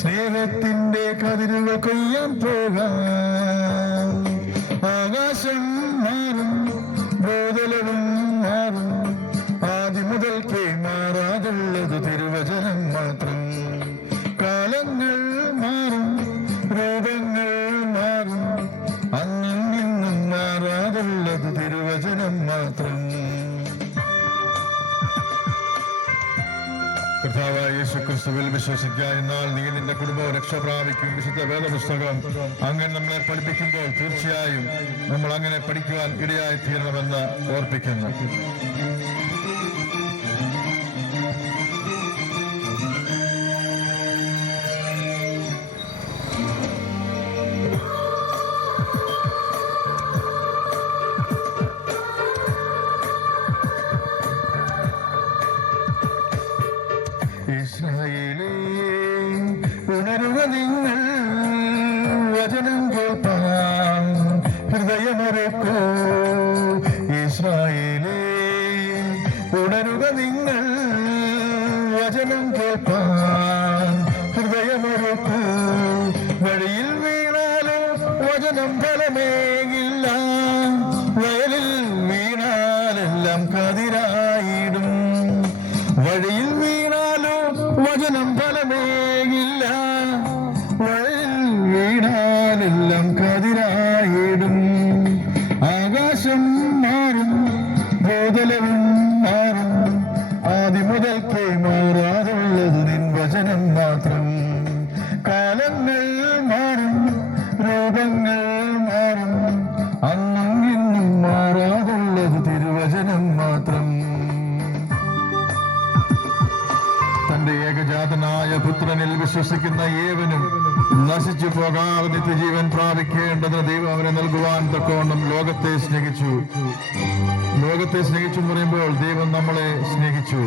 സ്നേഹത്തിന്റെ കതിരുകൾ കൊയ്യാൻ പോകാം. ആകാശം മാറും, ഭൂതലവും മാറും, ആദ്യം മുതൽക്കേ മാറാതുള്ളത് തിരുവചനം മാത്രം. കാലങ്ങൾ മാറും, രൂപങ്ങൾ മാറും, അന്നും ഇന്നും മാറാതുള്ളത് തിരുവചനം മാത്രം. കർത്താവായ യേശുക്രിസ്തുവിൽ വിശ്വസിക്കുക, എന്നാൽ നീ നിന്റെ കുടുംബവും രക്ഷ പ്രാപിക്കും. വിശുദ്ധ വേദപുസ്തകം അങ്ങനെ നമ്മളെ പഠിപ്പിക്കുമ്പോൾ തീർച്ചയായും നമ്മൾ അങ്ങനെ പഠിക്കുവാൻ ഇടയായി തീരണമെന്ന് ഓർപ്പിക്കുന്നു. ഇസ്രായേലേ, ഉണരുക നിങ്ങൾ, വചനം കേൾപ്പാൻ ഹൃദയമൊരുക്കൂ. ഇസ്രായേലേ, ഉണരുക നിങ്ങൾ, വചനം കേൾപ്പാൻ ഹൃദയമൊരുക്കൂ. വഴിയിൽ വീണാലോ വചനം ഫലമേകില്ല, വയലിൽ വീണാലെല്ലാം കതിരായിടും. വഴിയിൽ വീണാലോ വചനം ഫലമേകില്ല, വഴിയിൽ വീണാലെല്ലാം കതിരായിടും. ആകാശം മാറും, ഭൂതലവും മാറും, ആദ്യം മുതൽക്കേ മാറാതുള്ളത് നിൻ വചനം മാത്രം. കാലങ്ങൾ മാറും, രൂപങ്ങൾ മാറും, അന്നും ഇന്നും മാറാതുള്ളത് തിരുവചനം മാത്രം. തന്റെ ഏകജാതനായ പുത്രനിൽ വിശ്വസിക്കുന്ന ഏവനും നശിച്ചു പോകാതെ നിത്യജീവൻ പ്രാപിക്കേണ്ടതിന് ദൈവം അവനെ നൽകുവാൻ തക്കവണ്ണം ലോകത്തെ സ്നേഹിച്ചു. ലോകത്തെ സ്നേഹിച്ചു പറയുമ്പോൾ ദൈവം നമ്മളെ സ്നേഹിച്ചു.